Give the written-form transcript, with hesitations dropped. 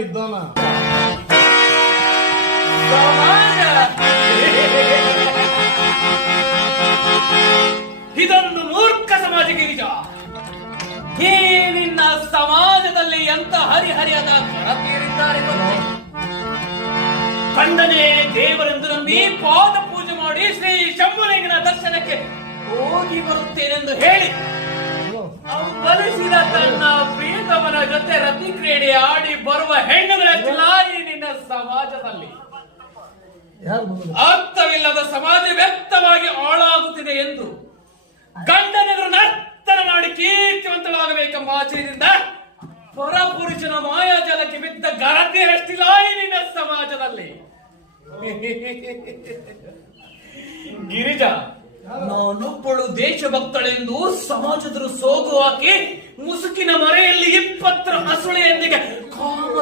ಇದ್ದಾನ. ಇದೊಂದು ಮೂರ್ಖ ಸಮಾಜ ಗಿರಿಜ. ಈ ನಿನ್ನ ಸಮಾಜದಲ್ಲಿ ಎಂತ ಹರಿಹರಿಯದ ಕೊರತೆಯರಿದ್ದಾರೆ ಗೊತ್ತೇ? ಕಂಡನೇ ದೇವರೆಂದು ನಂಬಿ ಪಾದ ಪೂಜೆ ಮಾಡಿ ಶ್ರೀ ಶಂಭುಲಿಂಗನ ದರ್ಶನಕ್ಕೆ ಹೋಗಿ ಬರುತ್ತೇನೆಂದು ಹೇಳಿ ಬಲಿಸಿದ ತನ್ನ ಪ್ರಿಯತಮನ ಜೊತೆ ರತಿ ಕ್ರೀಡೆ ಆಡಿ ಬರುವ ಹೆಣ್ಣುಗಳಷ್ಟಿಲ್ಲ ಈ ನಿನ್ನ ಸಮಾಜದಲ್ಲಿ. ಅರ್ಥವಿಲ್ಲದ ಸಮಾಜ ವ್ಯಕ್ತವಾಗಿ ಹಾಳಾಗುತ್ತಿದೆ ಎಂದು ಗಂಡನೆದುರು ನರ್ತನ ಮಾಡಿ ಕೀರ್ತಿವಂತಳಾಗಬೇಕೆಂಬ ಆಚೆಯಿಂದ ಪರಪುರುಷನ ಮಾಯಾಜಾಲಕ್ಕೆ ಬಿದ್ದ ಗರತೆಯಷ್ಟಿಲ್ಲ ಈ ನಿನ್ನ ಸಮಾಜದಲ್ಲಿ. ಗಿರಿಜಾ, ನಾನೊಬ್ಬಳು ದೇಶಭಕ್ತಳೆಂದು ಸಮಾಜದರು ಸೋಗು ಹಾಕಿ ಮುಸುಕಿನ ಮರೆಯಲ್ಲಿ 20 ಹಸುಳೆಯೊಂದಿಗೆ ಕಾಮ